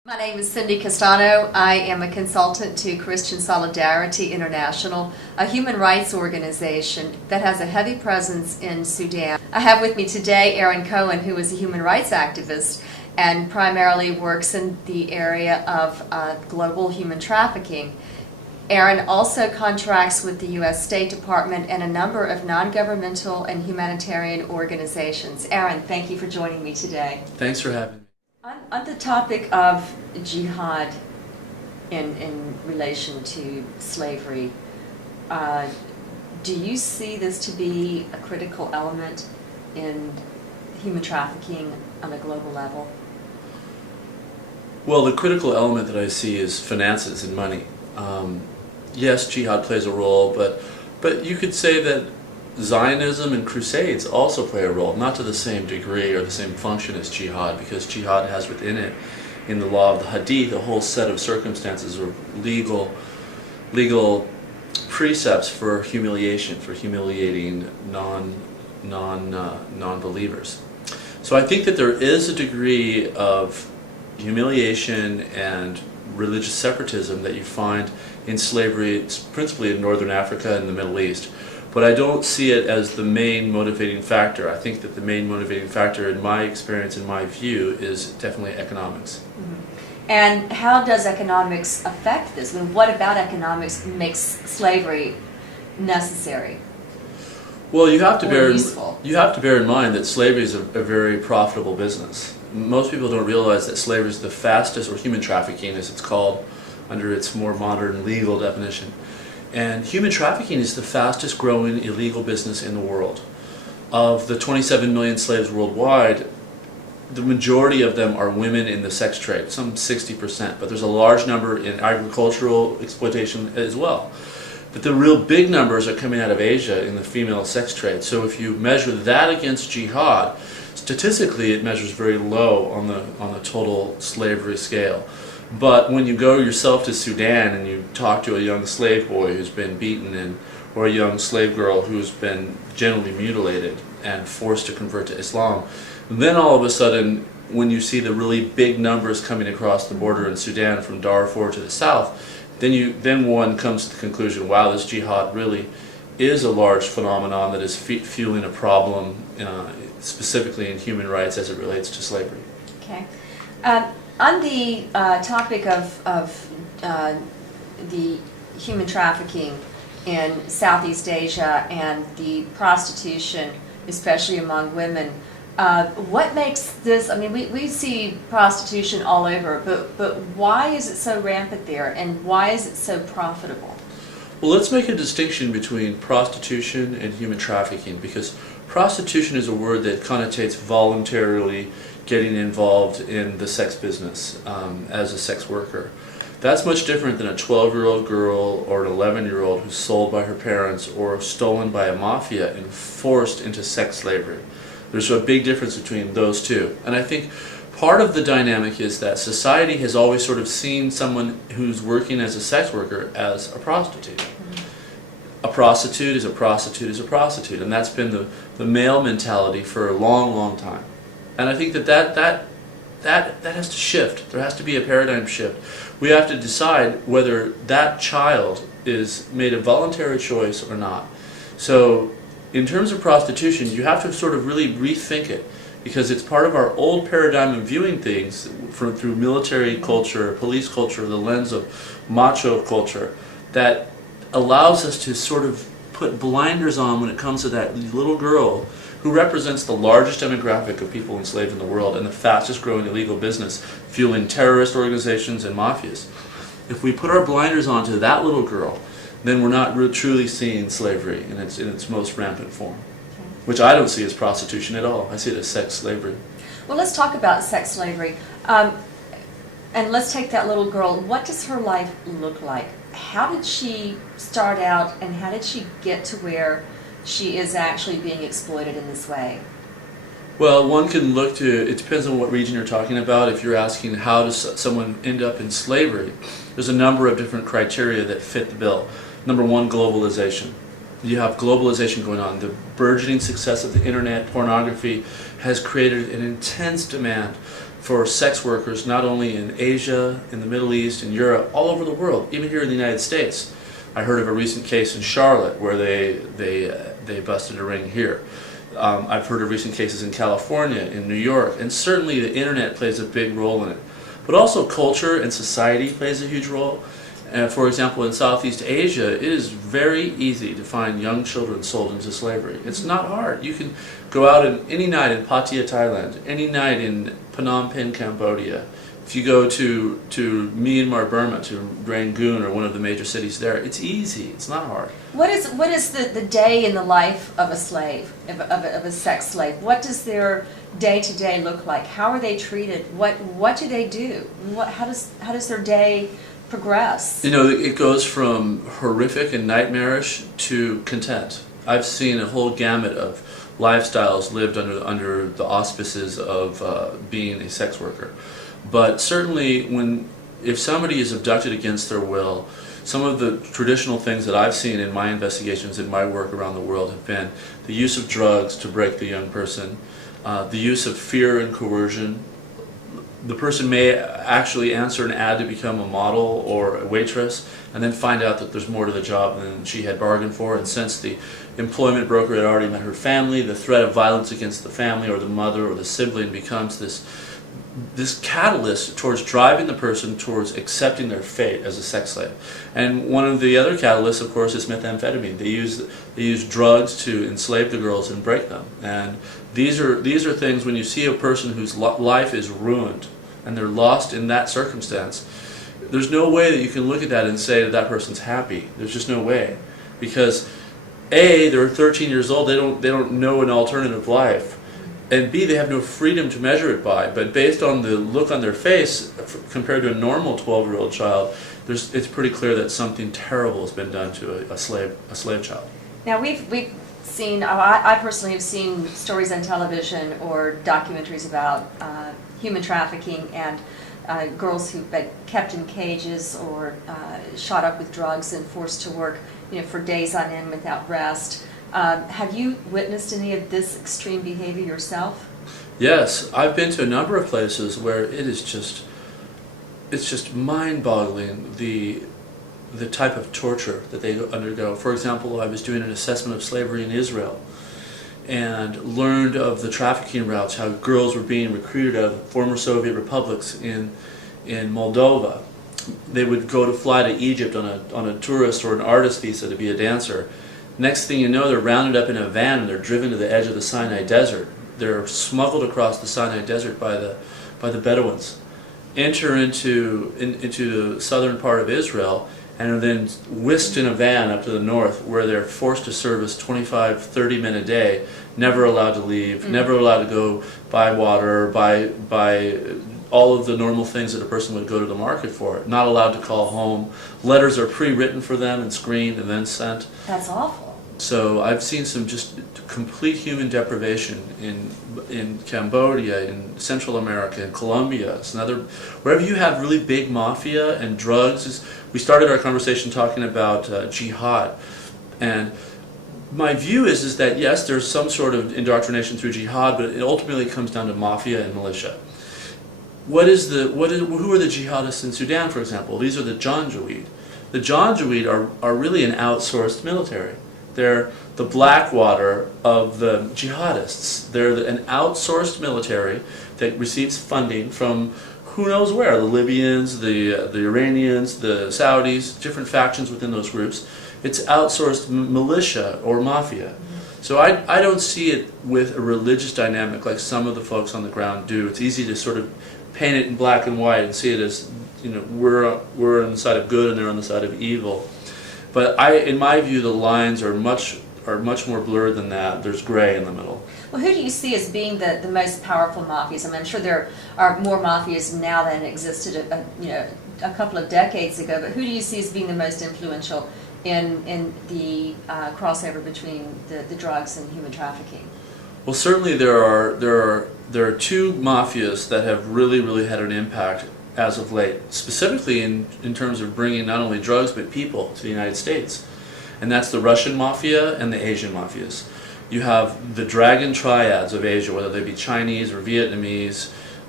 My name is Cindy Castano. I am a consultant to Christian Solidarity International, a human rights organization that has a heavy presence in Sudan. I have with me today Aaron Cohen, who is a human rights activist and primarily works in the area of global human trafficking. Aaron also contracts with the U.S. State Department and a number of non-governmental and humanitarian organizations. Aaron, thank you for joining me today. Thanks for having me. On the topic of jihad in relation to slavery, do you see this to be a critical element in human trafficking on a global level? Well, the critical element that I see is finances and money. Yes, jihad plays a role, but you could say that Zionism and crusades also play a role, not to the same degree or the same function as jihad, because jihad has within it, in the law of the hadith, a whole set of circumstances or legal precepts for humiliation, for humiliating non-believers. So I think that there is a degree of humiliation and religious separatism that you find in slavery, principally in Northern Africa and the Middle East. But I don't see it as the main motivating factor. I think that the main motivating factor, in my experience, in my view, is definitely economics. Mm-hmm. And how does economics affect this? I mean, what about economics makes slavery necessary? Well, you have to bear in mind that slavery is a very profitable business. Most people don't realize that slavery is the fastest, or human trafficking as it's called under its more modern legal definition. And human trafficking is the fastest growing illegal business in the world. Of the 27 million slaves worldwide, the majority of them are women in the sex trade, some 60%, but there's a large number in agricultural exploitation as well. But the real big numbers are coming out of Asia in the female sex trade. So if you measure that against jihad, statistically it measures very low on the total slavery scale. But when you go yourself to Sudan and you talk to a young slave boy who's been beaten, or a young slave girl who's been generally mutilated and forced to convert to Islam, then all of a sudden, when you see the really big numbers coming across the border in Sudan from Darfur to the south, then one comes to the conclusion, wow, this jihad really is a large phenomenon that is fueling a problem, specifically in human rights as it relates to slavery. Okay. On the topic of the human trafficking in Southeast Asia and the prostitution, especially among women, what makes this, I mean, we see prostitution all over, but why is it so rampant there, and why is it so profitable? Well, let's make a distinction between prostitution and human trafficking, because prostitution is a word that connotates voluntarily getting involved in the sex business as a sex worker. That's much different than a 12-year-old girl or an 11-year-old who's sold by her parents or stolen by a mafia and forced into sex slavery. There's a big difference between those two. And I think part of the dynamic is that society has always sort of seen someone who's working as a sex worker as a prostitute. Mm-hmm. A prostitute is a prostitute is a prostitute, and that's been the male mentality for a long, long time. And I think that has to shift. There has to be a paradigm shift. We have to decide whether that child is made a voluntary choice or not. So in terms of prostitution, you have to sort of really rethink it, because it's part of our old paradigm of viewing things through military culture, police culture, the lens of macho culture, that allows us to sort of put blinders on when it comes to that little girl who represents the largest demographic of people enslaved in the world and the fastest growing illegal business, fueling terrorist organizations and mafias. If we put our blinders on to that little girl, then we're not truly seeing slavery in its most rampant form, which I don't see as prostitution at all. I see it as sex slavery. Well, let's talk about sex slavery. And let's take that little girl. What does her life look like? How did she start out, and how did she get to where she is actually being exploited in this way? Well, one can look to, it depends on what region you're talking about. If you're asking how does someone end up in slavery, there's a number of different criteria that fit the bill. Number one, globalization. You have globalization going on. The burgeoning success of the internet, pornography, has created an intense demand for sex workers, not only in Asia, in the Middle East, in Europe, all over the world, even here in the United States. I heard of a recent case in Charlotte where they busted a ring here. I've heard of recent cases in California, in New York, and certainly the internet plays a big role in it. But also culture and society plays a huge role. For example, in Southeast Asia, it is very easy to find young children sold into slavery. It's not hard. You can go out any night in Pattaya, Thailand, any night in Phnom Penh, Cambodia. If you go to Myanmar, Burma, to Rangoon or one of the major cities there, it's easy. It's not hard. What is the day in the life of a slave, of a sex slave? What does their day-to-day look like? How are they treated? What do they do? How does their day progress? You know, it goes from horrific and nightmarish to content. I've seen a whole gamut of lifestyles lived under the auspices of being a sex worker. But certainly if somebody is abducted against their will, some of the traditional things that I've seen in my investigations, in my work around the world, have been the use of drugs to break the young person, the use of fear and coercion. The person may actually answer an ad to become a model or a waitress and then find out that there's more to the job than she had bargained for, and since the employment broker had already met her family, the threat of violence against the family or the mother or the sibling becomes this catalyst towards driving the person towards accepting their fate as a sex slave. And one of the other catalysts, of course, is methamphetamine. They use drugs to enslave the girls and break them. And these are things, when you see a person whose life is ruined and they're lost in that circumstance, there's no way that you can look at that and say that person's happy. There's just no way, because A, they're 13 years old. They don't know an alternative life. And B, they have no freedom to measure it by. But based on the look on their face, compared to a normal 12-year-old child, it's pretty clear that something terrible has been done to a slave child. Now we've seen, I personally have seen stories on television or documentaries about human trafficking and girls who've been kept in cages or shot up with drugs and forced to work, for days on end without rest. Have you witnessed any of this extreme behavior yourself? Yes, I've been to a number of places where it's just mind-boggling the type of torture that they undergo. For example, I was doing an assessment of slavery in Israel and learned of the trafficking routes, how girls were being recruited out of former Soviet republics in Moldova. They would fly to Egypt on a tourist or an artist visa to be a dancer. Next thing you know, they're rounded up in a van and they're driven to the edge of the Sinai Desert. They're smuggled across the Sinai Desert by the Bedouins, enter into the southern part of Israel, and are then whisked in a van up to the north, where they're forced to service 25, 30 men a day, never allowed to leave, never allowed to go buy water, buy all of the normal things that a person would go to the market for, not allowed to call home. Letters are pre-written for them and screened and then sent. That's awful. So I've seen some just complete human deprivation in Cambodia, in Central America, in Colombia. It's wherever you have really big mafia and drugs. We started our conversation talking about jihad, and my view is that yes, there's some sort of indoctrination through jihad, but it ultimately comes down to mafia and militia. Who are the jihadists in Sudan, for example? These are the Janjaweed. The Janjaweed are really an outsourced military. They're the Blackwater of the jihadists. They're an outsourced military that receives funding from who knows where, the Libyans, the Iranians, the Saudis, different factions within those groups. It's outsourced militia or mafia. So I don't see it with a religious dynamic like some of the folks on the ground do. It's easy to sort of paint it in black and white and see it as, we're on the side of good and they're on the side of evil. But in my view, the lines are much more blurred than that. There's gray in the middle. Well, who do you see as being the most powerful mafias? I mean, I'm sure there are more mafias now than existed a couple of decades ago, but who do you see as being the most influential in the crossover between the drugs and human trafficking? Well, certainly there are two mafias that have really had an impact as of late, specifically in terms of bringing not only drugs but people to the United States. And that's the Russian mafia and the Asian mafias. You have the dragon triads of Asia, whether they be Chinese or Vietnamese,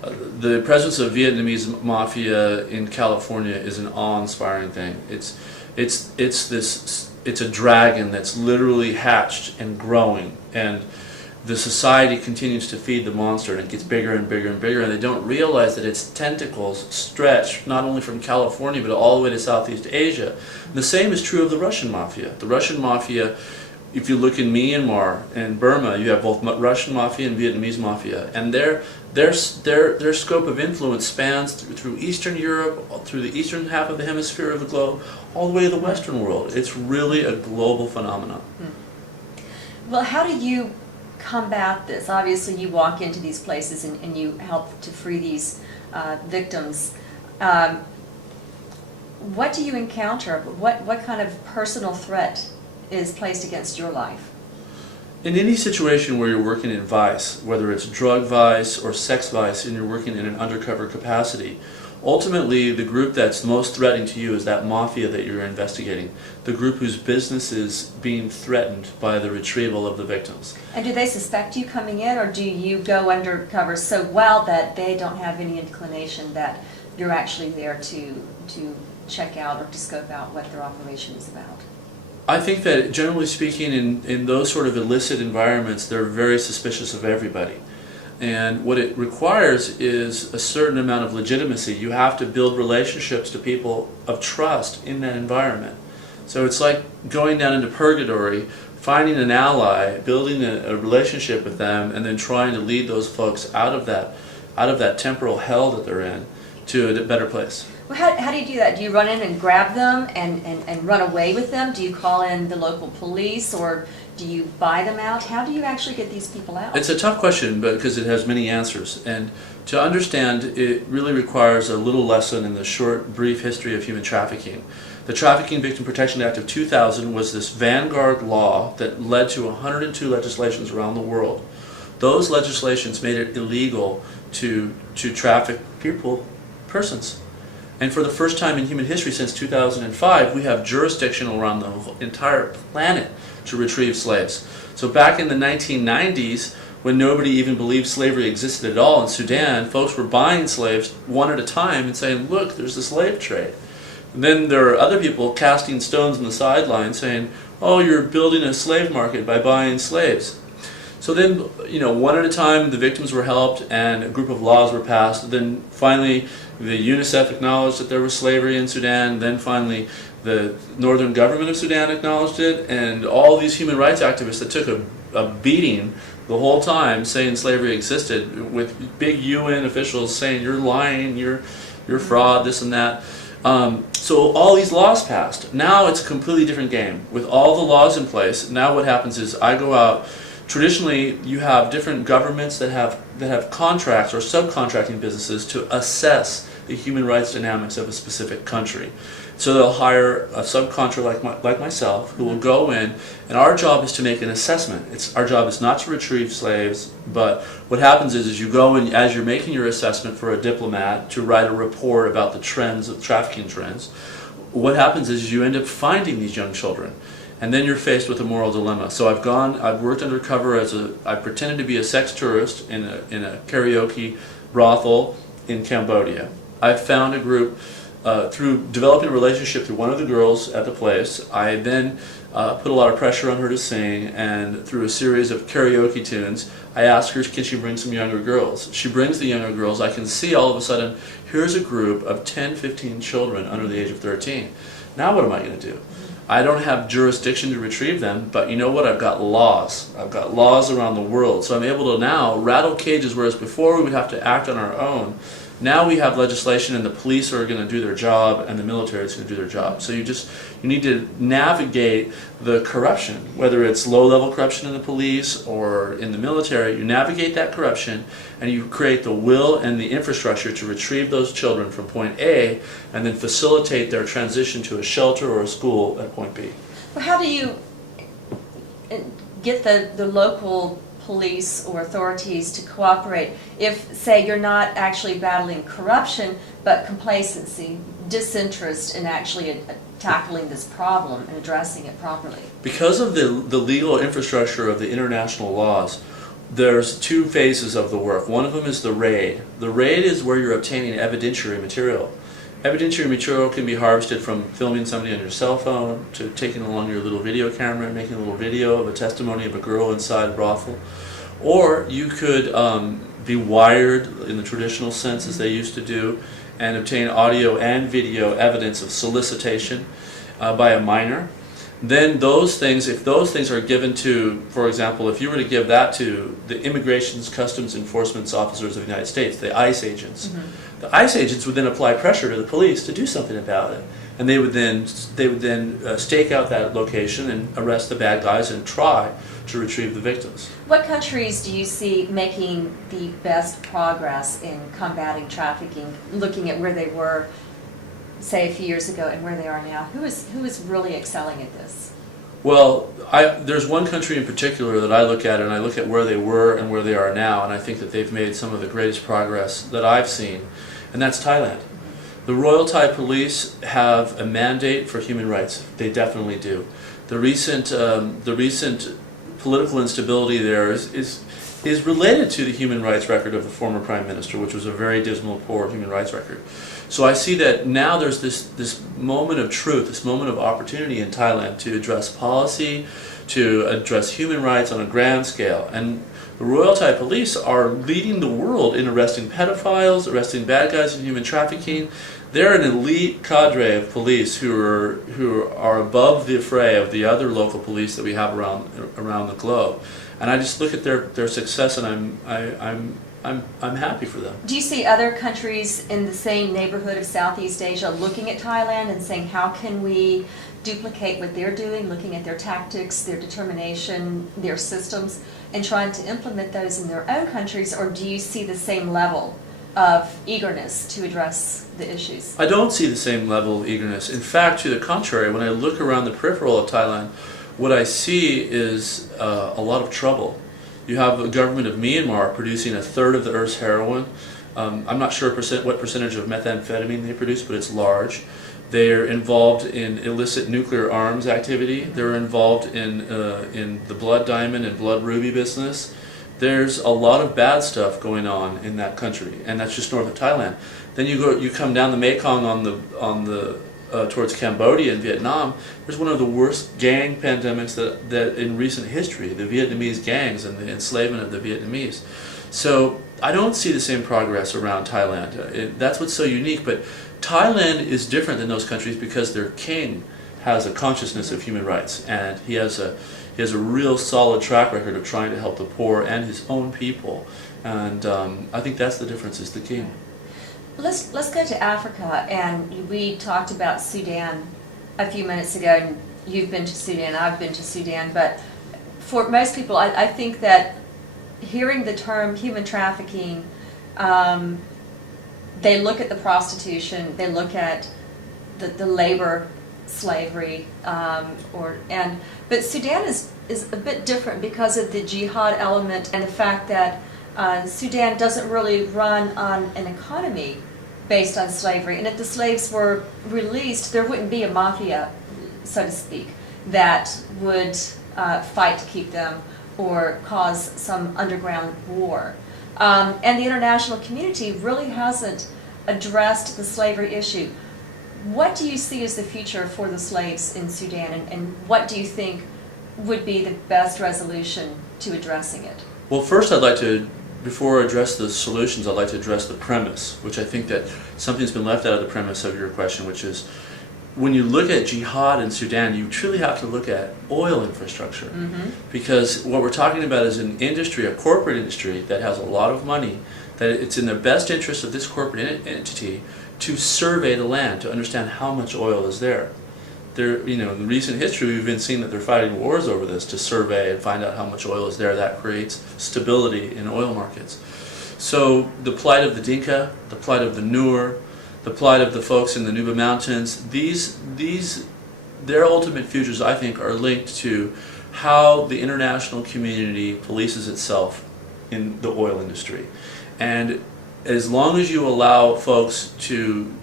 The presence of Vietnamese mafia in California is an awe-inspiring thing. It's a dragon that's literally hatched and growing, and the society continues to feed the monster, and it gets bigger and bigger and bigger, and they don't realize that its tentacles stretch not only from California but all the way to Southeast Asia. And the same is true of the Russian mafia. The Russian mafia, if you look in Myanmar and Burma, you have both Russian mafia and Vietnamese mafia, and their scope of influence spans through Eastern Europe, through the eastern half of the hemisphere of the globe, all the way to the Western world. It's really a global phenomenon. Well, how do you combat this? Obviously, you walk into these places and you help to free these victims. What do you encounter? What kind of personal threat is placed against your life? In any situation where you're working in vice, whether it's drug vice or sex vice, and you're working in an undercover capacity, ultimately the group that's most threatening to you is that mafia that you're investigating, the group whose business is being threatened by the retrieval of the victims. And do they suspect you coming in, or do you go undercover so well that they don't have any inclination that you're actually there to check out or to scope out what their operation is about? I think that generally speaking, in those sort of illicit environments, they're very suspicious of everybody. And what it requires is a certain amount of legitimacy. You have to build relationships to people of trust in that environment. So it's like going down into purgatory, finding an ally, building a relationship with them, and then trying to lead those folks out of that temporal hell that they're in to a better place. Well, how do you do that? Do you run in and grab them and run away with them? Do you call in the local police, or do you buy them out? How do you actually get these people out? It's a tough question, but because it has many answers. And to understand, it really requires a little lesson in the short, brief history of human trafficking. The Trafficking Victim Protection Act of 2000 was this vanguard law that led to 102 legislations around the world. Those legislations made it illegal to traffic persons. And for the first time in human history since 2005, we have jurisdiction around the entire planet to retrieve slaves. So back in the 1990s, when nobody even believed slavery existed at all in Sudan, folks were buying slaves one at a time and saying, look, there's the slave trade. And then there are other people casting stones on the sidelines saying, oh, you're building a slave market by buying slaves. So then, one at a time, the victims were helped and a group of laws were passed. Then finally, the UNICEF acknowledged that there was slavery in Sudan. Then finally, the northern government of Sudan acknowledged it. And all these human rights activists that took a beating the whole time saying slavery existed, with big UN officials saying, you're lying, you're fraud, this and that. So all these laws passed. Now it's a completely different game. With all the laws in place, now what happens is I go out. Traditionally, you have different governments that have contracts or subcontracting businesses to assess the human rights dynamics of a specific country. So they'll hire a subcontractor like myself who will go in, and our job is to make an assessment. Our job is not to retrieve slaves, but what happens is you go in as you're making your assessment for a diplomat to write a report about the trends of trafficking trends. What happens is you end up finding these young children. And then you're faced with a moral dilemma. So I've worked undercover I pretended to be a sex tourist in a karaoke brothel in Cambodia. I found a group through developing a relationship through one of the girls at the place. I then put a lot of pressure on her to sing, and through a series of karaoke tunes, I asked her, can she bring some younger girls? She brings the younger girls. I can see all of a sudden, here's a group of 10, 15 children under the age of 13. Now what am I going to do? I don't have jurisdiction to retrieve them, but you know what? I've got laws. I've got laws around the world. So I'm able to now rattle cages, whereas before we would have to act on our own. Now we have legislation, and the police are going to do their job, and the military is going to do their job. So you need to navigate the corruption, whether it's low-level corruption in the police or in the military. You navigate that corruption, and you create the will and the infrastructure to retrieve those children from point A, and then facilitate their transition to a shelter or a school at point B. Well, how do you get the local police or authorities to cooperate if, say, you're not actually battling corruption, but complacency, disinterest in actually tackling this problem and addressing it properly? Because of the legal infrastructure of the international laws, there's two phases of the work. One of them is the raid. The raid is where you're obtaining evidentiary material. Evidentiary material can be harvested from filming somebody on your cell phone to taking along your little video camera and making a little video of a testimony of a girl inside a brothel. Or you could be wired in the traditional sense as they used to do and obtain audio and video evidence of solicitation by a minor. Then those things, if those things are given to, for example, if you were to give that to the Immigrations Customs Enforcement officers of the United States, the ICE agents, the ICE agents would then apply pressure to the police to do something about it. And they would then stake out that location and arrest the bad guys and try to retrieve the victims. What countries do you see making the best progress in combating trafficking, looking at where they were, say, a few years ago and where they are now? Who is really excelling at this? Well, there's one country in particular that I look at, and I look at where they were and where they are now, and I think that they've made some of the greatest progress that I've seen, and that's Thailand. The Royal Thai Police have a mandate for human rights. They definitely do. The recent political instability there is related to the human rights record of the former Prime Minister, which was a very dismal, poor human rights record. So I see that now there's this moment of truth, this moment of opportunity in Thailand to address policy, to address human rights on a grand scale. And the Royal Thai Police are leading the world in arresting pedophiles, arresting bad guys in human trafficking. They're an elite cadre of police who are above the fray of the other local police that we have around the globe. And I just look at their success, and I'm happy for them. Do you see other countries in the same neighborhood of Southeast Asia looking at Thailand and saying, how can we duplicate what they're doing, looking at their tactics, their determination, their systems, and trying to implement those in their own countries? Or do you see the same level of eagerness to address the issues? I don't see the same level of eagerness. In fact, to the contrary, when I look around the peripheral of Thailand, what I see is a lot of trouble. You have the government of Myanmar producing a third of the Earth's heroin. I'm not sure what percentage of methamphetamine they produce, but it's large. They're involved in illicit nuclear arms activity. They're involved in the blood diamond and blood ruby business. There's a lot of bad stuff going on in that country, and that's just north of Thailand. Then you come down the Mekong towards Cambodia and Vietnam. There's one of the worst gang pandemics that in recent history, the Vietnamese gangs and the enslavement of the Vietnamese. So I don't see the same progress around Thailand. That's what's so unique. But Thailand is different than those countries because their king has a consciousness of human rights, and he has a real solid track record of trying to help the poor and his own people. And I think that's the difference, is the king. Let's go to Africa, and we talked about Sudan a few minutes ago, and you've been to Sudan, I've been to Sudan, but for most people, I think that hearing the term human trafficking, they look at the prostitution, they look at the labor slavery, but Sudan is a bit different because of the jihad element and the fact that Sudan doesn't really run on an economy based on slavery. And if the slaves were released, there wouldn't be a mafia, so to speak, that would fight to keep them or cause some underground war. And the international community really hasn't addressed the slavery issue. What do you see as the future for the slaves in Sudan, and what do you think would be the best resolution to addressing it? Well, first I'd like to, before I address the solutions, I'd like to address the premise, which I think that something's been left out of the premise of your question, which is when you look at jihad in Sudan, you truly have to look at oil infrastructure. Because what we're talking about is an industry, a corporate industry that has a lot of money, that it's in the best interest of this corporate entity to survey the land, to understand how much oil is there. In recent history, we've been seeing that they're fighting wars over this, to survey and find out how much oil is there. That creates stability in oil markets. So the plight of the Dinka, the plight of the Nur, the plight of the folks in the Nuba Mountains, their ultimate futures, I think, are linked to how the international community polices itself in the oil industry. And as long as you allow folks to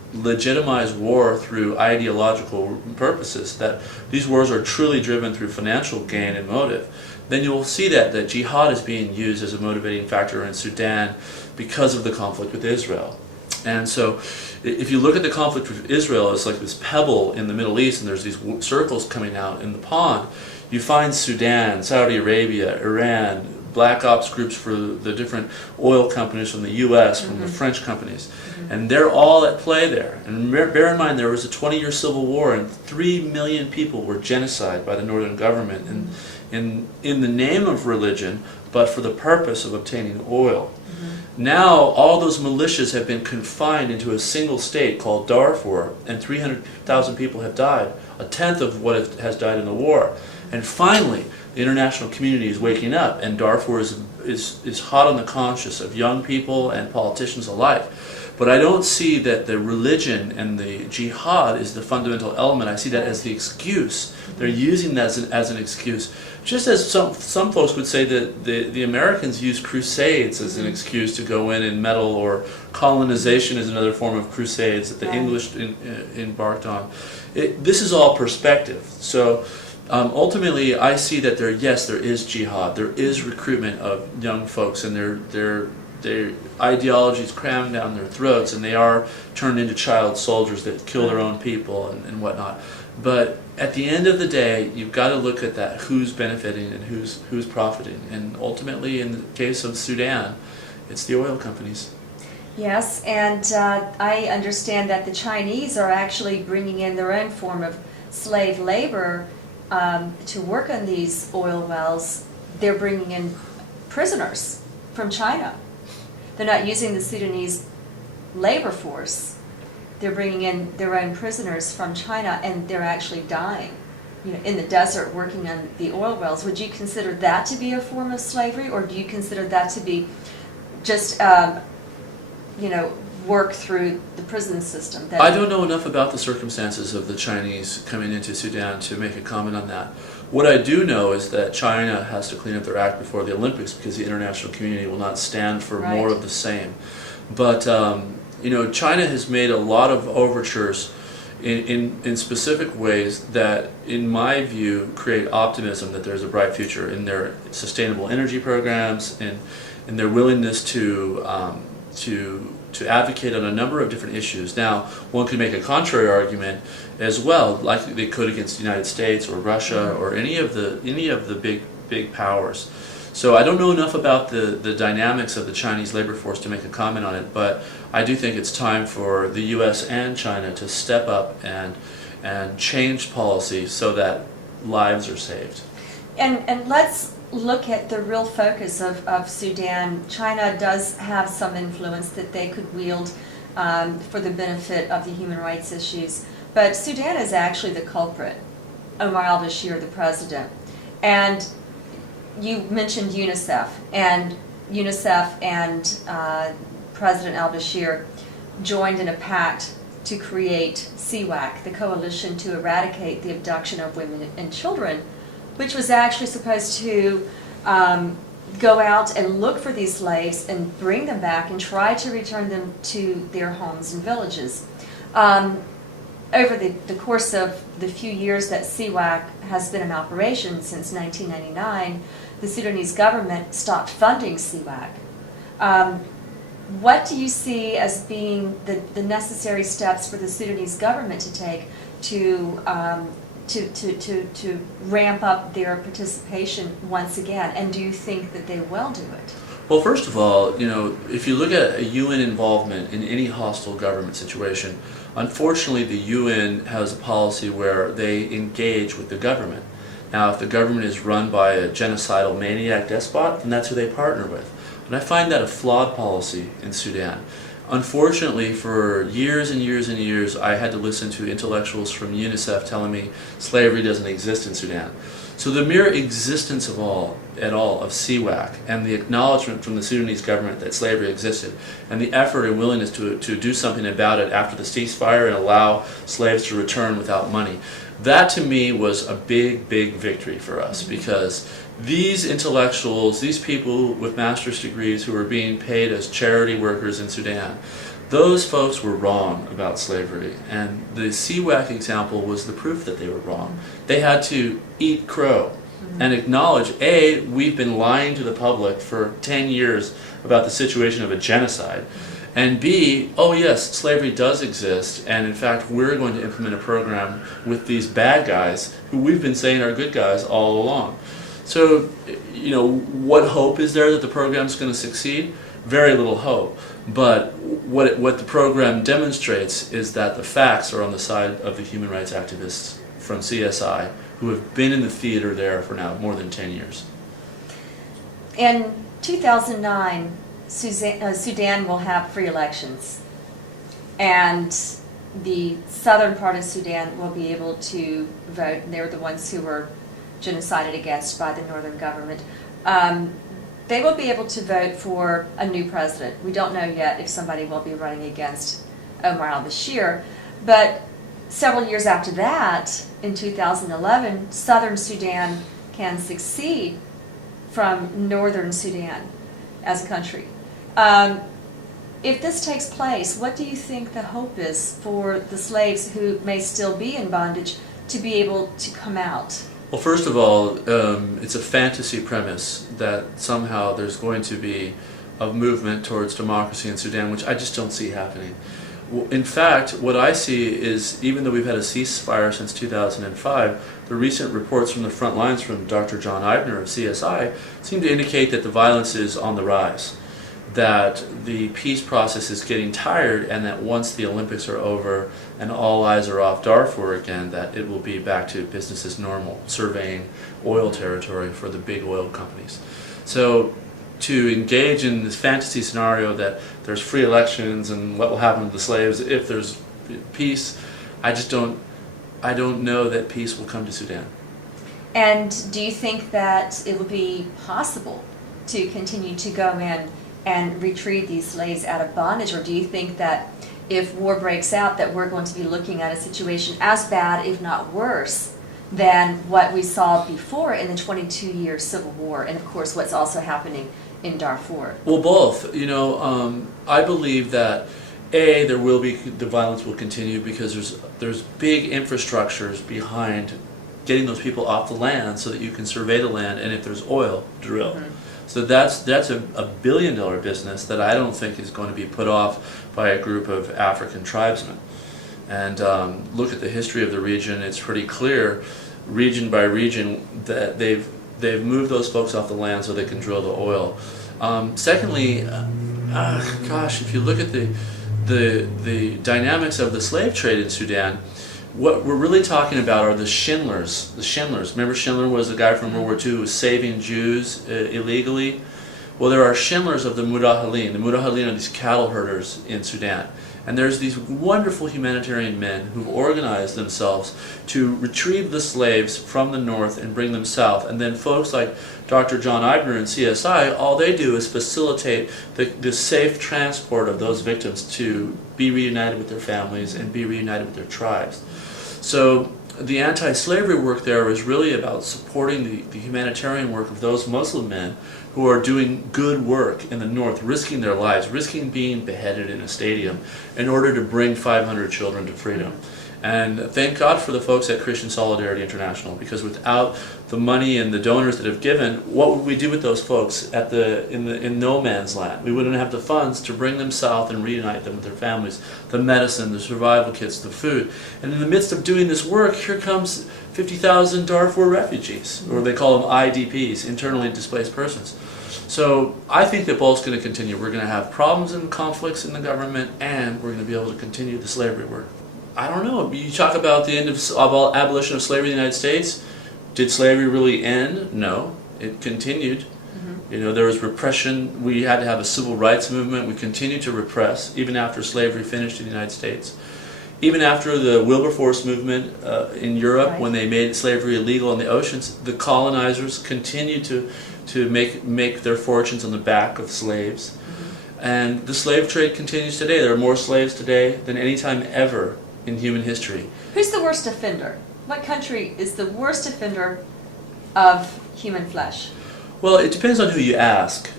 legitimize war through ideological purposes, that these wars are truly driven through financial gain and motive, then you will see that jihad is being used as a motivating factor in Sudan because of the conflict with Israel. And so if you look at the conflict with Israel as like this pebble in the Middle East, and there's these circles coming out in the pond, you find Sudan, Saudi Arabia, Iran, black ops groups for the different oil companies from the U.S., from the French companies, and they're all at play there. And bear in mind, there was a 20-year civil war, and 3 million people were genocided by the northern government in the name of religion, but for the purpose of obtaining oil. Now, all those militias have been confined into a single state called Darfur, and 300,000 people have died, a tenth of what has died in the war. And finally, the international community is waking up, and Darfur is hot on the conscience of young people and politicians alike. But I don't see that the religion and the jihad is the fundamental element. I see that as the excuse. They're using that as an excuse. Just as some folks would say that the Americans use crusades as an excuse to go in and meddle, or colonization is another form of crusades that the English embarked on. This is all perspective. So ultimately, I see that there is jihad, there is recruitment of young folks, and their ideologies crammed down their throats, and they are turned into child soldiers that kill their own people and whatnot. But at the end of the day, you've got to look at that, who's benefiting and who's profiting. And ultimately, in the case of Sudan, it's the oil companies. Yes, and I understand that the Chinese are actually bringing in their own form of slave labor to work on these oil wells. They're bringing in prisoners from China. They're not using the Sudanese labor force. They're bringing in their own prisoners from China, and they're actually dying, in the desert working on the oil wells. Would you consider that to be a form of slavery, or do you consider that to be just, work through the prison system? I don't know enough about the circumstances of the Chinese coming into Sudan to make a comment on that. What I do know is that China has to clean up their act before the Olympics, because the international community will not stand for more of the same. But China has made a lot of overtures in specific ways that, in my view, create optimism that there's a bright future in their sustainable energy programs, and in their willingness to advocate on a number of different issues. Now, one could make a contrary argument as well, like they could against the United States or Russia or any of the big powers. So I don't know enough about the dynamics of the Chinese labor force to make a comment on it, but I do think it's time for the U.S. and China to step up and change policy so that lives are saved. And let's look at the real focus of Sudan. China does have some influence that they could wield for the benefit of the human rights issues, but Sudan is actually the culprit. Omar al-Bashir, the president. And you mentioned UNICEF and President al-Bashir joined in a pact to create CWAC, the Coalition to Eradicate the Abduction of Women and Children, which was actually supposed to go out and look for these slaves and bring them back and try to return them to their homes and villages. Over the course of the few years that CWAC has been in operation since 1999, the Sudanese government stopped funding CWAC. What do you see as being the necessary steps for the Sudanese government to take to ramp up their participation once again? And do you think that they will do it? Well, first of all, if you look at a UN involvement in any hostile government situation, unfortunately the UN has a policy where they engage with the government. Now, if the government is run by a genocidal maniac despot, then that's who they partner with. And I find that a flawed policy in Sudan. Unfortunately, for years and years and years, I had to listen to intellectuals from UNICEF telling me slavery doesn't exist in Sudan. So the mere existence of CWAC, and the acknowledgement from the Sudanese government that slavery existed, and the effort and willingness to do something about it after the ceasefire and allow slaves to return without money, that to me was a big, big victory for us, because these intellectuals, these people with master's degrees who were being paid as charity workers in Sudan, Those folks were wrong about slavery, and the CWAC example was the proof that they were wrong. They had to eat crow and acknowledge, A, we've been lying to the public for 10 years about the situation of a genocide, and B, oh yes, slavery does exist, and in fact we're going to implement a program with these bad guys who we've been saying are good guys all along. So, you know, what hope is there that the program's going to succeed? Very little hope. But what the program demonstrates is that the facts are on the side of the human rights activists from CSI who have been in the theater there for now more than 10 years. In 2009, Sudan will have free elections, and the southern part of Sudan will be able to vote. They're the ones who were genocided against by the northern government. They will be able to vote for a new president. We don't know yet if somebody will be running against Omar al-Bashir, but several years after that, in 2011, southern Sudan can succeed from northern Sudan as a country. If this takes place, what do you think the hope is for the slaves who may still be in bondage to be able to come out? Well, first of all, it's a fantasy premise that somehow there's going to be a movement towards democracy in Sudan, which I just don't see happening. In fact, what I see is, even though we've had a ceasefire since 2005, the recent reports from the front lines from Dr. John Eibner of CSI seem to indicate that the violence is on the rise, that the peace process is getting tired, and that once the Olympics are over and all eyes are off Darfur again, that it will be back to business as normal, surveying oil territory for the big oil companies. So to engage in this fantasy scenario that there's free elections and what will happen to the slaves if there's peace, I don't know that peace will come to Sudan. And do you think that it will be possible to continue to go in and retrieve these slaves out of bondage, or do you think that if war breaks out that we're going to be looking at a situation as bad, if not worse, than what we saw before in the 22-year civil war, and of course what's also happening in Darfur? Well, both. You know, I believe that the violence will continue because there's big infrastructures behind getting those people off the land so that you can survey the land, and if there's oil, drill. So that's a billion-dollar business that I don't think is going to be put off by a group of African tribesmen. And look at the history of the region; it's pretty clear, region by region, that they've moved those folks off the land so they can drill the oil. Secondly, gosh, if you look at the dynamics of the slave trade in Sudan, what we're really talking about are the Schindlers. The Schindlers. Remember, Schindler was the guy from World War II who was saving Jews illegally? Well, there are Schindlers of the Mudahilin. The Mudahilin are these cattle herders in Sudan. And there's these wonderful humanitarian men who've organized themselves to retrieve the slaves from the north and bring them south. And then folks like Dr. John Eibner and CSI, all they do is facilitate the safe transport of those victims to be reunited with their families and be reunited with their tribes. So the anti-slavery work there is really about supporting the humanitarian work of those Muslim men who are doing good work in the north, risking their lives, risking being beheaded in a stadium in order to bring 500 children to freedom. And thank God for the folks at Christian Solidarity International, because without the money and the donors that have given, what would we do with those folks in no man's land? We wouldn't have the funds to bring them south and reunite them with their families, the medicine, the survival kits, the food. And in the midst of doing this work, here comes 50,000 Darfur refugees, or they call them IDPs, internally displaced persons. So I think that both's going to continue. We're going to have problems and conflicts in the government, and we're going to be able to continue the slavery work. I don't know. You talk about the end of abolition of slavery in the United States. Did slavery really end? No. It continued. You know, there was repression. We had to have a civil rights movement. We continued to repress, even after slavery finished in the United States. Even after the Wilberforce movement in Europe, when they made slavery illegal in the oceans, the colonizers continued to make their fortunes on the back of slaves. And the slave trade continues today. There are more slaves today than any time ever in human history. Who's the worst offender? What country is the worst offender of human flesh? Well, it depends on who you ask.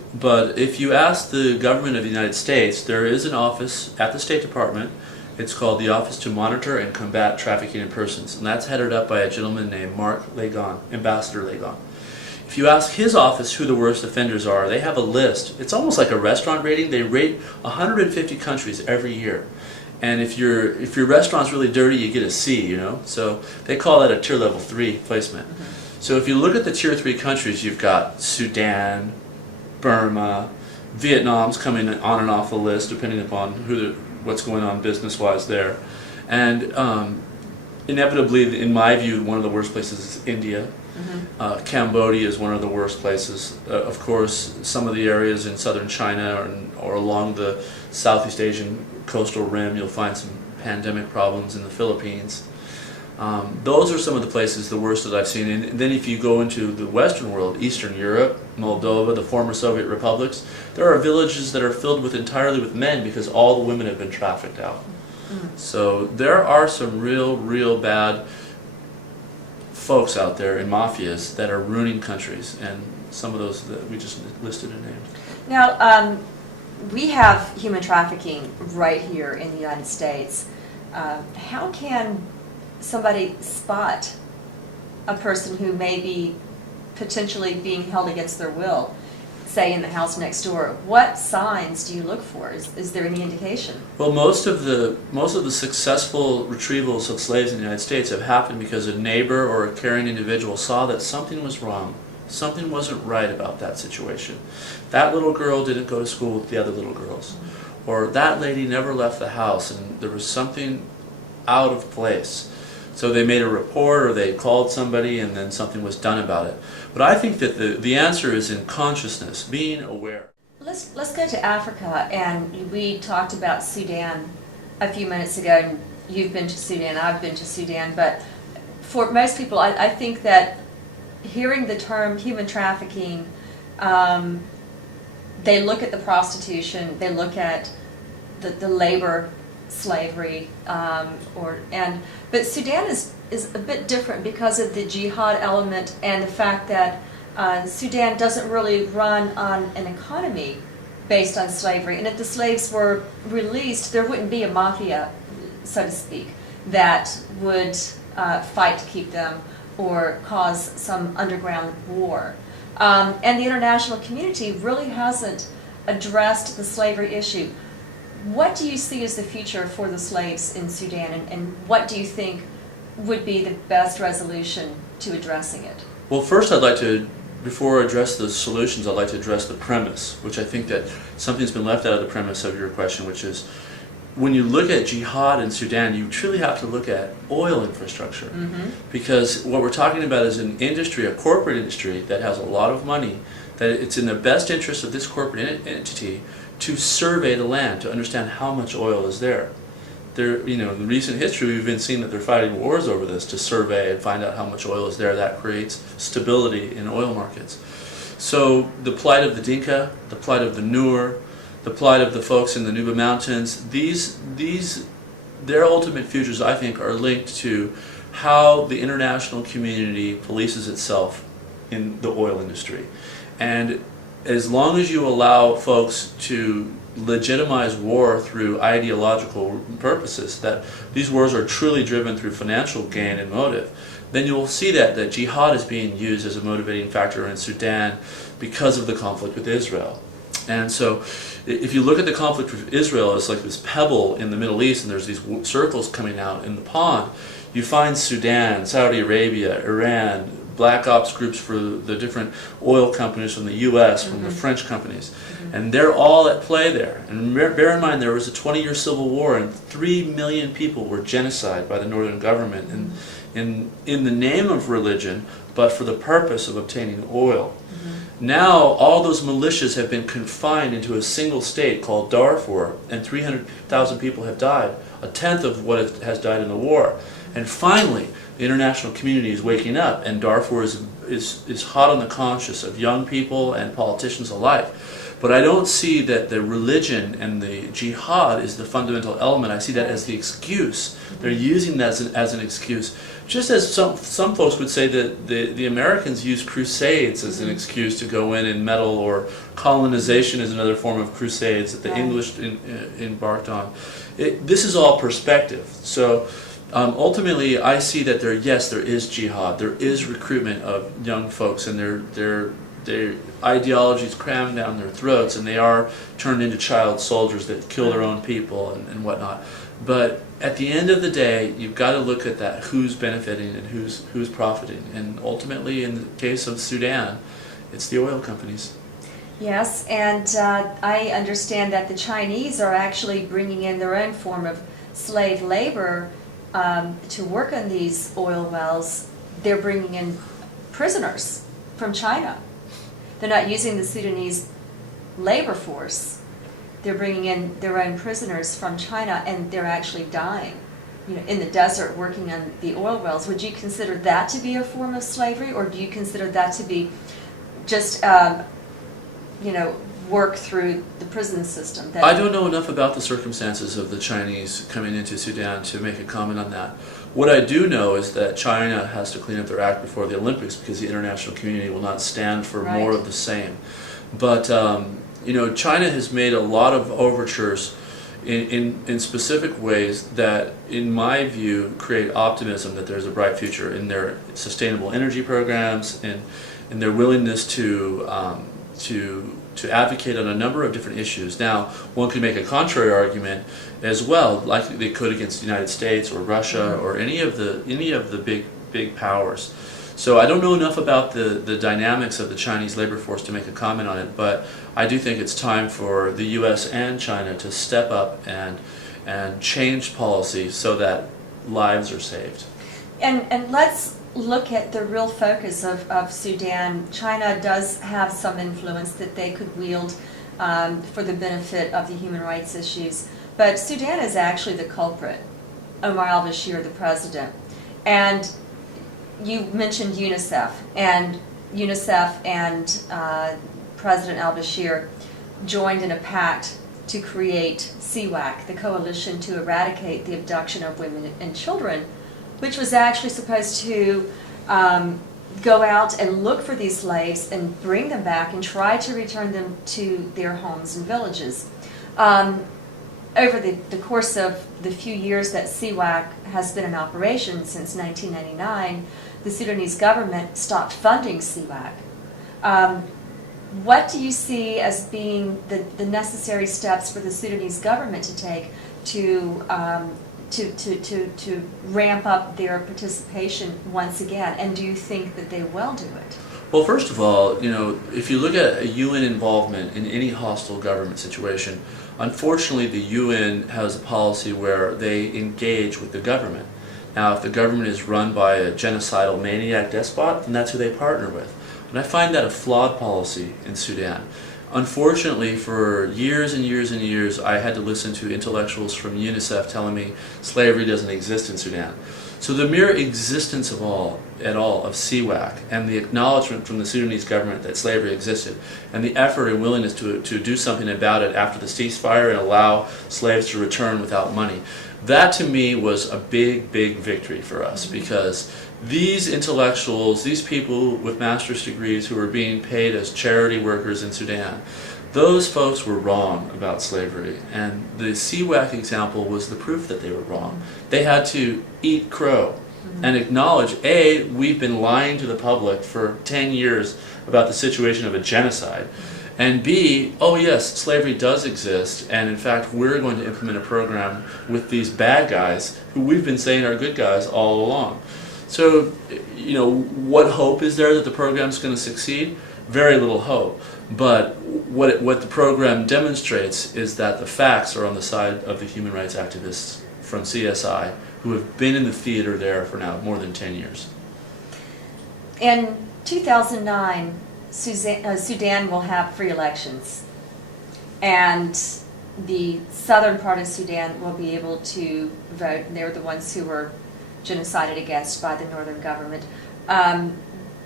But if you ask the government of the United States, there is an office at the State Department. It's called the Office to Monitor and Combat Trafficking in Persons, and that's headed up by a gentleman named Mark Lagon, Ambassador Lagon. If you ask his office who the worst offenders are, they have a list. It's almost like a restaurant rating. They rate 150 countries every year. And if your restaurant's really dirty, you get a C, you know? So they call that a tier level 3 placement. Mm-hmm. So if you look at the tier 3 countries, you've got Sudan, Burma, Vietnam's coming on and off the list depending upon what's going on business-wise there. And inevitably, in my view, one of the worst places is India. Mm-hmm. Cambodia is one of the worst places. Of course, some of the areas in southern China or along the Southeast Asian coastal rim, you'll find some pandemic problems in the Philippines. Those are some of the places, the worst that I've seen. And then if you go into the Western world, Eastern Europe, Moldova, the former Soviet republics, there are villages that are filled entirely with men because all the women have been trafficked out. Mm-hmm. So there are some real bad folks out there in mafias that are ruining countries, and some of those that we just listed and named. Now, we have human trafficking right here in the United States. How can somebody spot a person who may be potentially being held against their will, say in the house next door? What signs do you look for? Is there any indication? Well, most of the successful retrievals of slaves in the United States have happened because a neighbor or a caring individual saw that something was wrong. Something wasn't right about that situation. That little girl didn't go to school with the other little girls. Or that lady never left the house and there was something out of place. So they made a report or they called somebody and then something was done about it. But I think that the answer is in consciousness, being aware. Let's go to Africa, and we talked about Sudan a few minutes ago, and you've been to Sudan, I've been to Sudan, but for most people I think that hearing the term human trafficking, they look at the prostitution, they look at the labor slavery, but Sudan is a bit different because of the jihad element and the fact that Sudan doesn't really run on an economy based on slavery. And if the slaves were released, there wouldn't be a mafia, so to speak, that would fight to keep them or cause some underground war. And the international community really hasn't addressed the slavery issue. What do you see as the future for the slaves in Sudan, and what do you think would be the best resolution to addressing it? Well, first I'd like to, before I address the solutions, I'd like to address the premise, which I think that something's been left out of the premise of your question, which is when you look at jihad in Sudan, you truly have to look at oil infrastructure. Mm-hmm. Because what we're talking about is an industry, a corporate industry that has a lot of money, that it's in the best interest of this corporate entity to survey the land, to understand how much oil is there. In recent history, we've been seeing that they're fighting wars over this, to survey and find out how much oil is there. That creates stability in oil markets. So the plight of the Dinka, the plight of the Nuer, the plight of the folks in the Nuba Mountains, their ultimate futures, I think, are linked to how the international community polices itself in the oil industry. And as long as you allow folks to legitimize war through ideological purposes, that these wars are truly driven through financial gain and motive, then you will see that jihad is being used as a motivating factor in Sudan because of the conflict with Israel. And so if you look at the conflict with Israel, it's like this pebble in the Middle East and there's these circles coming out in the pond. You find Sudan, Saudi Arabia, Iran, black ops groups for the different oil companies from the U.S., from the French companies. Mm-hmm. And they're all at play there. And bear in mind, there was a 20-year civil war and 3 million people were genocided by the northern government in the name of religion, but for the purpose of obtaining oil. Mm-hmm. Now, all those militias have been confined into a single state called Darfur, and 300,000 people have died, a tenth of what has died in the war. And finally, the international community is waking up, and Darfur is hot on the conscience of young people and politicians alike. But I don't see that the religion and the jihad is the fundamental element. I see that as the excuse. They're using that as an excuse. Just as some folks would say that the Americans use crusades as an excuse to go in and meddle, or colonization is another form of crusades that the English embarked on. This is all perspective. So ultimately, I see that there is jihad, there is recruitment of young folks, and their ideologies crammed down their throats, and they are turned into child soldiers that kill their own people and whatnot. But at the end of the day, you've got to look at that, who's benefiting and who's profiting. And ultimately, in the case of Sudan, it's the oil companies. Yes, and I understand that the Chinese are actually bringing in their own form of slave labor to work on these oil wells. They're bringing in prisoners from China. They're not using the Sudanese labor force. They're bringing in their own prisoners from China, and they're actually dying, in the desert working on the oil wells. Would you consider that to be a form of slavery, or do you consider that to be just, work through the prison system? I don't know enough about the circumstances of the Chinese coming into Sudan to make a comment on that. What I do know is that China has to clean up their act before the Olympics, because the international community will not stand for more of the same. But China has made a lot of overtures in specific ways that, in my view, create optimism that there's a bright future in their sustainable energy programs and in their willingness to advocate on a number of different issues. Now, one could make a contrary argument as well, like they could against the United States or Russia or any of the big powers. So I don't know enough about the dynamics of the Chinese labor force to make a comment on it, but I do think it's time for the U.S. and China to step up and change policy so that lives are saved. And let's look at the real focus of Sudan. China does have some influence that they could wield for the benefit of the human rights issues, but Sudan is actually the culprit, Omar al-Bashir, the president. And you mentioned UNICEF and President al-Bashir joined in a pact to create CWAC, the Coalition to Eradicate the Abduction of Women and Children, which was actually supposed to go out and look for these slaves and bring them back and try to return them to their homes and villages. Over the course of the few years that CWAC has been in operation since 1999, the Sudanese government stopped funding CWAC. What do you see as being the necessary steps for the Sudanese government to take to ramp up their participation once again? And do you think that they will do it? Well, first of all, if you look at a UN involvement in any hostile government situation, unfortunately the UN has a policy where they engage with the government. Now, if the government is run by a genocidal maniac despot, then that's who they partner with. And I find that a flawed policy in Sudan. Unfortunately, for years and years and years, I had to listen to intellectuals from UNICEF telling me slavery doesn't exist in Sudan. So the mere existence of CWAC and the acknowledgement from the Sudanese government that slavery existed, and the effort and willingness to do something about it after the ceasefire and allow slaves to return without money, that to me was a big, big victory for us, because these intellectuals, these people with master's degrees who were being paid as charity workers in Sudan, those folks were wrong about slavery, and the CWAC example was the proof that they were wrong. They had to eat crow and acknowledge, A, we've been lying to the public for 10 years about the situation of a genocide, and B, oh yes, slavery does exist, and in fact we're going to implement a program with these bad guys who we've been saying are good guys all along. So, what hope is there that the program's going to succeed? Very little hope. But what the program demonstrates is that the facts are on the side of the human rights activists from CSI who have been in the theater there for now more than 10 years. In 2009, Sudan will have free elections, and the southern part of Sudan will be able to vote. They're the ones who were genocided against by the northern government.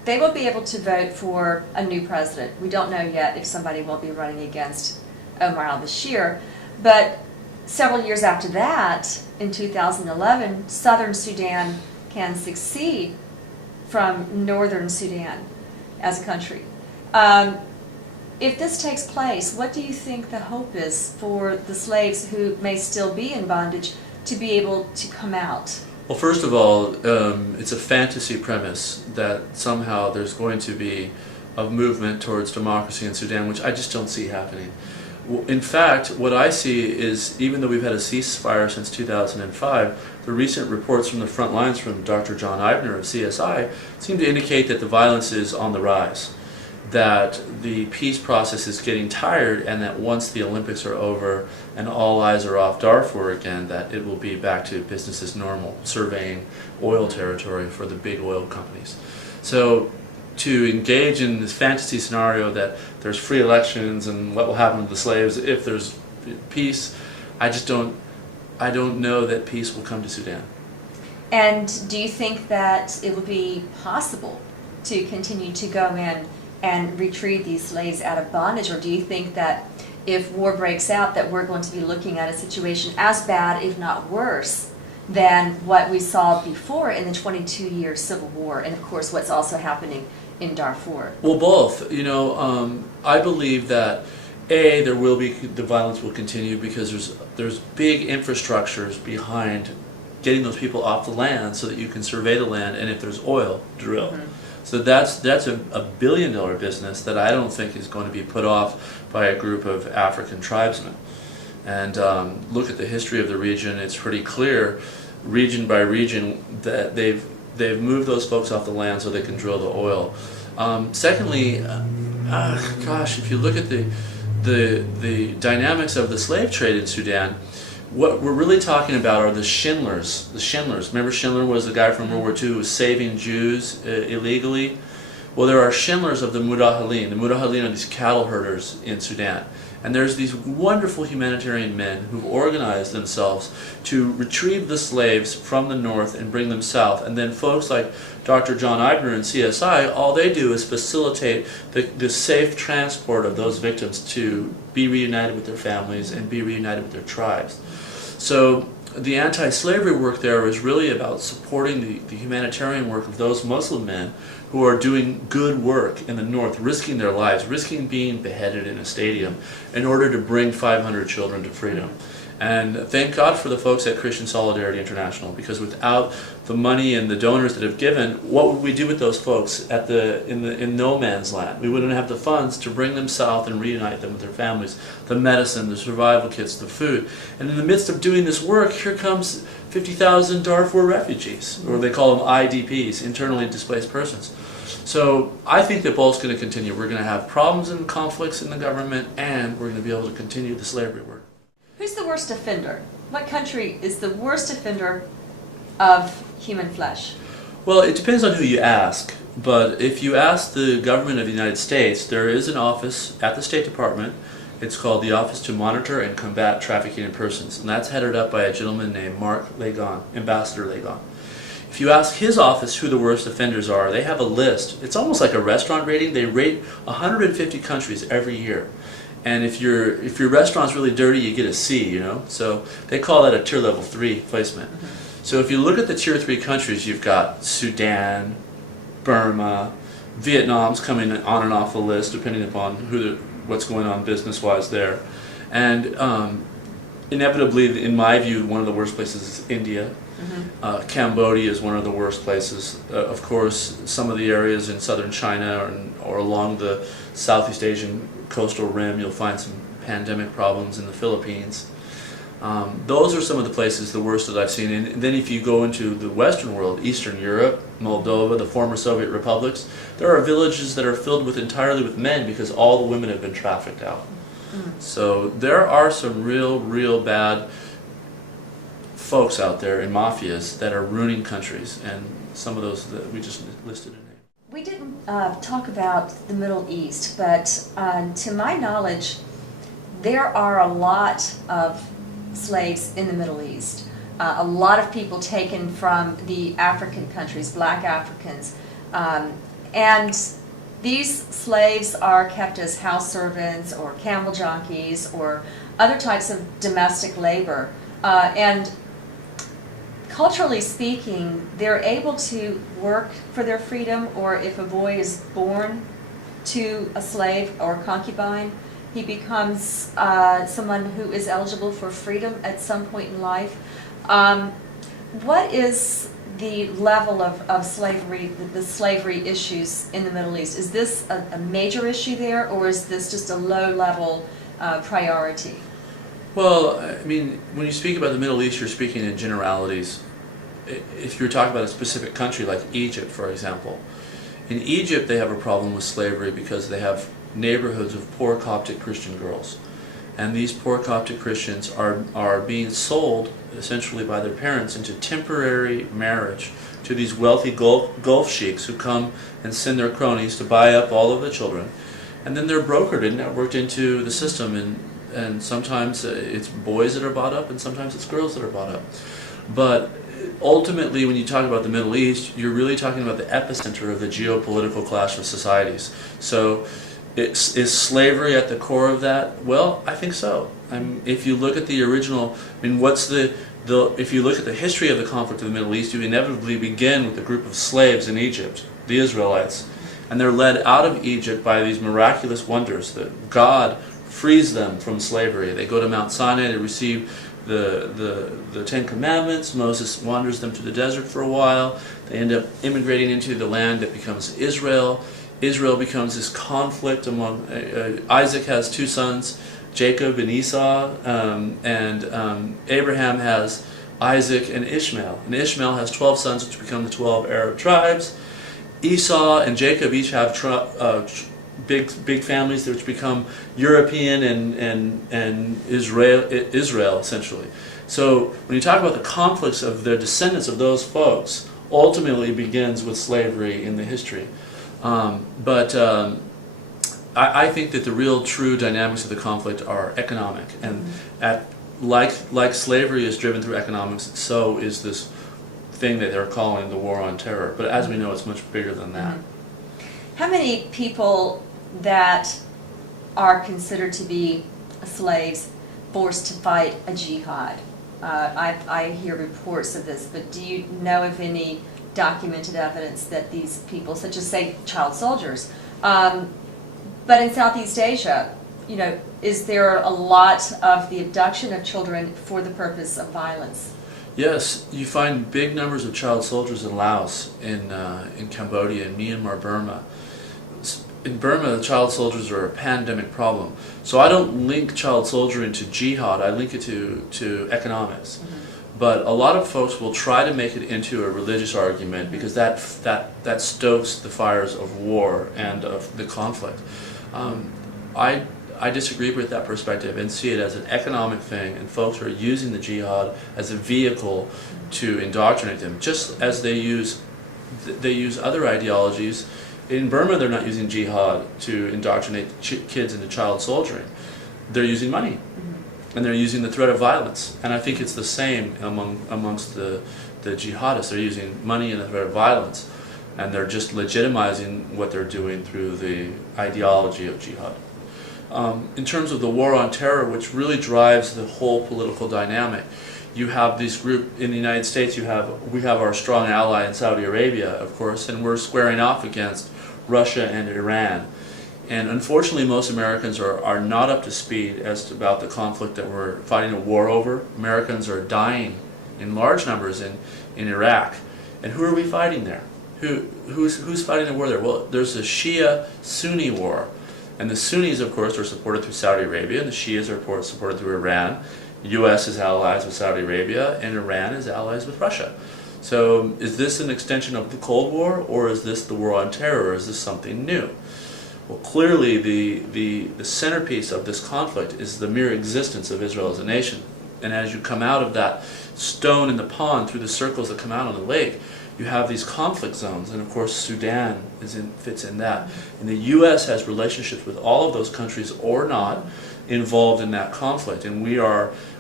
they will be able to vote for a new president. We don't know yet if somebody will be running against Omar al-Bashir, but several years after that, in 2011, Southern Sudan can succeed from Northern Sudan as a country. If this takes place, what do you think the hope is for the slaves who may still be in bondage to be able to come out? Well, first of all, it's a fantasy premise that somehow there's going to be a movement towards democracy in Sudan, which I just don't see happening. In fact, what I see is, even though we've had a ceasefire since 2005, the recent reports from the front lines from Dr. John Eibner of CSI seem to indicate that the violence is on the rise, that the peace process is getting tired, and that once the Olympics are over and all eyes are off Darfur again, that it will be back to business as normal, surveying oil territory for the big oil companies. So to engage in this fantasy scenario that there's free elections and what will happen to the slaves if there's peace, I don't know that peace will come to Sudan. And do you think that it will be possible to continue to go in and retrieve these slaves out of bondage, or do you think that if war breaks out that we're going to be looking at a situation as bad, if not worse, than what we saw before in the 22-year civil war, and of course what's also happening in Darfur? Well, both. I believe that the violence will continue because there's big infrastructures behind getting those people off the land so that you can survey the land, and if there's oil, drill. Mm-hmm. So that's a billion-dollar business that I don't think is going to be put off by a group of African tribesmen. And look at the history of the region; it's pretty clear, region by region, that they've moved those folks off the land so they can drill the oil. Secondly, if you look at the dynamics of the slave trade in Sudan, what we're really talking about are the Schindlers. The Schindlers. Remember, Schindler was the guy from World War II who was saving Jews illegally? Well, there are Schindlers of the Mudahilin. The Mudahilin are these cattle herders in Sudan. And there's these wonderful humanitarian men who've organized themselves to retrieve the slaves from the north and bring them south. And then folks like Dr. John Eibner and CSI, all they do is facilitate the safe transport of those victims to be reunited with their families and be reunited with their tribes. So the anti-slavery work there is really about supporting the humanitarian work of those Muslim men who are doing good work in the north, risking their lives, risking being beheaded in a stadium in order to bring 500 children to freedom. And thank God for the folks at Christian Solidarity International, because without the money and the donors that have given, what would we do with those folks in no man's land? We wouldn't have the funds to bring them south and reunite them with their families, the medicine, the survival kits, the food. And in the midst of doing this work, here comes 50,000 Darfur refugees, or they call them IDPs, internally displaced persons. So I think that both's going to continue. We're going to have problems and conflicts in the government, and we're going to be able to continue the slavery work. Who's the worst offender? What country is the worst offender of human flesh? Well, it depends on who you ask. But if you ask the government of the United States, there is an office at the State Department. It's called the Office to Monitor and Combat Trafficking in Persons. And that's headed up by a gentleman named Mark Lagon, Ambassador Lagon. If you ask his office who the worst offenders are, they have a list. It's almost like a restaurant rating. They rate 150 countries every year. And if your restaurant's really dirty, you get a C, So they call that a tier level 3 placement. Mm-hmm. So if you look at the tier 3 countries, you've got Sudan, Burma, Vietnam's coming on and off the list depending upon what's going on business-wise there. And inevitably, in my view, one of the worst places is India. Mm-hmm. Cambodia is one of the worst places. Of course, some of the areas in southern China or along the Southeast Asian coastal rim, you'll find some pandemic problems in the Philippines. Those are some of the places, the worst that I've seen. And then if you go into the Western world, Eastern Europe, Moldova, the former Soviet republics, there are villages that are filled entirely with men because all the women have been trafficked out. Mm-hmm. So there are some real bad folks out there in mafias that are ruining countries, and some of those that we just listed in there. We didn't talk about the Middle East, but to my knowledge, there are a lot of slaves in the Middle East. A lot of people taken from the African countries, black Africans, And these slaves are kept as house servants or camel junkies or other types of domestic labor. And culturally speaking, they're able to work for their freedom, or if a boy is born to a slave or concubine, he becomes someone who is eligible for freedom at some point in life. What is the level of slavery, the slavery issues in the Middle East? Is this a major issue there, or is this just a low-level priority? Well, I mean, when you speak about the Middle East, you're speaking in generalities. If you're talking about a specific country like Egypt, for example, in Egypt they have a problem with slavery because they have neighborhoods of poor Coptic Christian girls. And these poor Coptic Christians are being sold essentially by their parents into temporary marriage to these wealthy Gulf sheiks who come and send their cronies to buy up all of the children. And then they're brokered and networked into the system, and sometimes it's boys that are bought up and sometimes it's girls that are bought up. But ultimately, when you talk about the Middle East, you're really talking about the epicenter of the geopolitical clash of societies. So is slavery at the core of that? Well, I think so. If you look at the original, if you look at the history of the conflict in the Middle East, you inevitably begin with a group of slaves in Egypt, the Israelites, and they're led out of Egypt by these miraculous wonders that God frees them from slavery. They go to Mount Sinai to receive the Ten Commandments. Moses wanders them through the desert for a while. They end up immigrating into the land that becomes Israel. Israel becomes this conflict among, Isaac has two sons, Jacob and Esau, and Abraham has Isaac and Ishmael. And Ishmael has 12 sons, which become the 12 Arab tribes. Esau and Jacob each have big families which become European and Israel essentially. So when you talk about the conflicts of their descendants of those folks, ultimately begins with slavery in the history. I think that the real true dynamics of the conflict are economic, and like slavery is driven through economics, so is this thing that they're calling the war on terror. But as we know, it's much bigger than that. How many people that are considered to be slaves forced to fight a jihad? I hear reports of this, but do you know of any documented evidence that these people, such as, say, child soldiers, but in Southeast Asia, is there a lot of the abduction of children for the purpose of violence? Yes, you find big numbers of child soldiers in Laos, in Cambodia, in Myanmar, Burma. In Burma, the child soldiers are a pandemic problem. So I don't link child soldiering to jihad, I link it to economics. But a lot of folks will try to make it into a religious argument because that stokes the fires of war and of the conflict. I disagree with that perspective and see it as an economic thing, and folks are using the jihad as a vehicle to indoctrinate them, just as they use other ideologies. In Burma, they're not using jihad to indoctrinate kids into child soldiering. They're using money, and they're using the threat of violence. And I think it's the same amongst the jihadists. They're using money and the threat of violence, and they're just legitimizing what they're doing through the ideology of jihad. In terms of the war on terror, which really drives the whole political dynamic, you have this group in the United States. We have our strong ally in Saudi Arabia, of course, and we're squaring off against Russia and Iran. And unfortunately, most Americans are not up to speed about the conflict that we're fighting a war over. Americans are dying in large numbers in Iraq. And who are we fighting there? Who's fighting the war there? Well, there's a Shia-Sunni war. And the Sunnis, of course, are supported through Saudi Arabia, and the Shias are supported through Iran. The U.S. is allies with Saudi Arabia, and Iran is allies with Russia. So is this an extension of the Cold War, or is this the war on terror, or is this something new? Well, clearly the centerpiece of this conflict is the mere existence of Israel as a nation. And as you come out of that stone in the pond through the circles that come out on the lake, you have these conflict zones, and of course Sudan fits in that. And the U.S. has relationships with all of those countries or not involved in that conflict, and we are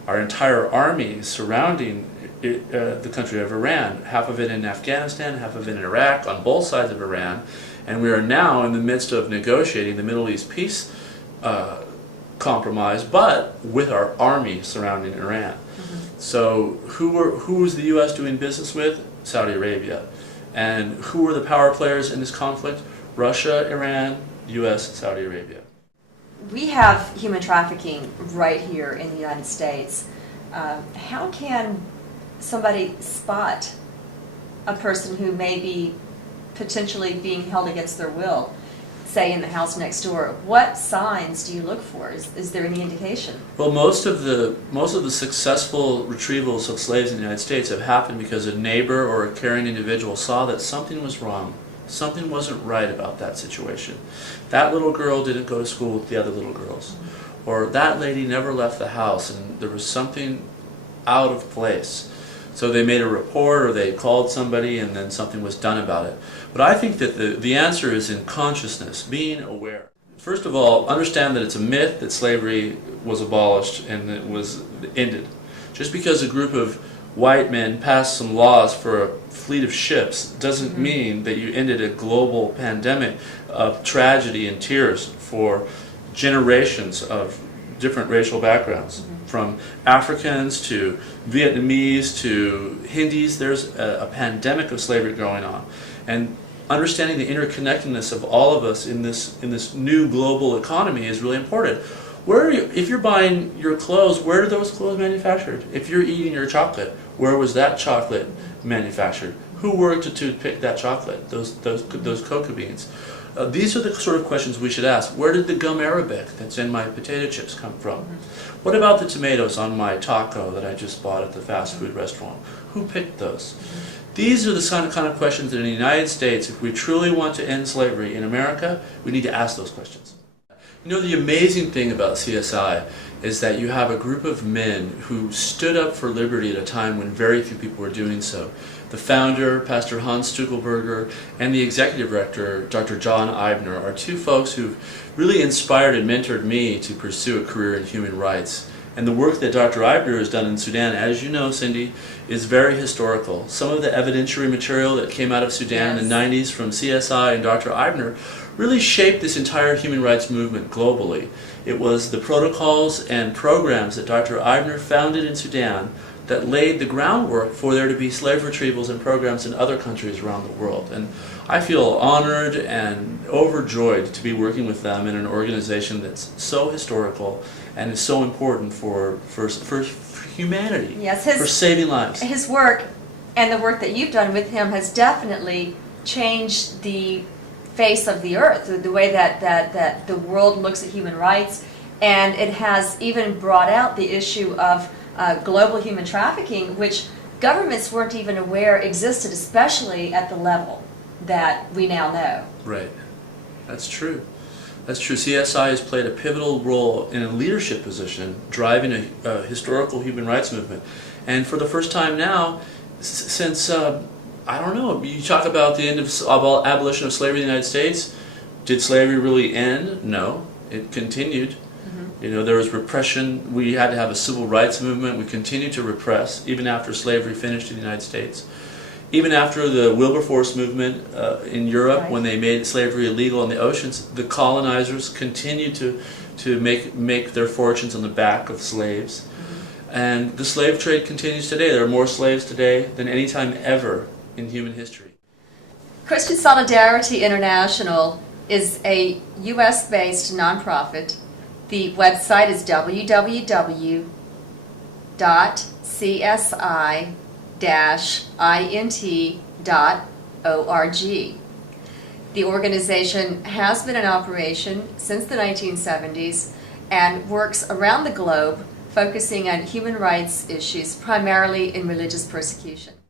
our entire army surrounding the country of Iran, half of it in Afghanistan, half of it in Iraq, on both sides of Iran, and we are now in the midst of negotiating the Middle East peace compromise, but with our army surrounding Iran. So who was the U.S. doing business with? Saudi Arabia. And who were the power players in this conflict? Russia, Iran, U.S., Saudi Arabia. We have human trafficking right here in the United States. How can somebody spot a person who may be potentially being held against their will, say in the house next door? What signs do you look for? Is there any indication? Well, most of the successful retrievals of slaves in the United States have happened because a neighbor or a caring individual saw that something was wrong. Something wasn't right about that situation. That little girl didn't go to school with the other little girls. Or that lady never left the house and there was something out of place. So they made a report or they called somebody and then something was done about it. But I think that the answer is in consciousness, being aware. First of all, understand that it's a myth that slavery was abolished and it was ended. Just because a group of white men passed some laws for a fleet of ships doesn't mean that you ended a global pandemic of tragedy and tears for generations of different racial backgrounds. From Africans to Vietnamese to Hindis, there's a pandemic of slavery going on. And understanding the interconnectedness of all of us in this new global economy is really important. If you're buying your clothes, where are those clothes manufactured? If you're eating your chocolate, where was that chocolate manufactured? Who worked to pick that chocolate, those cocoa beans? These are the sort of questions we should ask. Where did the gum arabic that's in my potato chips come from? What about the tomatoes on my taco that I just bought at the fast food restaurant? Who picked those? These are the kind of questions that in the United States, if we truly want to end slavery in America, we need to ask those questions. You know, the amazing thing about CSI is that you have a group of men who stood up for liberty at a time when very few people were doing so. The founder, Pastor Hans Stuckelberger, and the executive director, Dr. John Eibner, are two folks who've really inspired and mentored me to pursue a career in human rights. And the work that Dr. Eibner has done in Sudan, as you know, Cindy, is very historical. Some of the evidentiary material that came out of Sudan in the 90s from CSI and Dr. Eibner really shaped this entire human rights movement globally. It was the protocols and programs that Dr. Eibner founded in Sudan that laid the groundwork for there to be slave retrievals and programs in other countries around the world. And I feel honored and overjoyed to be working with them in an organization that's so historical and is so important for humanity, for saving lives. His work and the work that you've done with him has definitely changed the face of the earth, the way that the world looks at human rights, and it has even brought out the issue of global human trafficking, which governments weren't even aware existed, especially at the level that we now know. Right. That's true. That's true. CSI has played a pivotal role in a leadership position, driving a historical human rights movement. And for the first time now, since, I don't know, you talk about the end of abolition of slavery in the United States. Did slavery really end? No. It continued. You know, there was repression. We had to have a civil rights movement. We continued to repress, even after slavery finished in the United States. Even after the Wilberforce movement in Europe, when they made slavery illegal on the oceans, the colonizers continued to make their fortunes on the back of slaves. And the slave trade continues today. There are more slaves today than any time ever in human history. Christian Solidarity International is a U.S.-based nonprofit. The website is www.csi-int.org. The organization has been in operation since the 1970s and works around the globe focusing on human rights issues, primarily in religious persecution.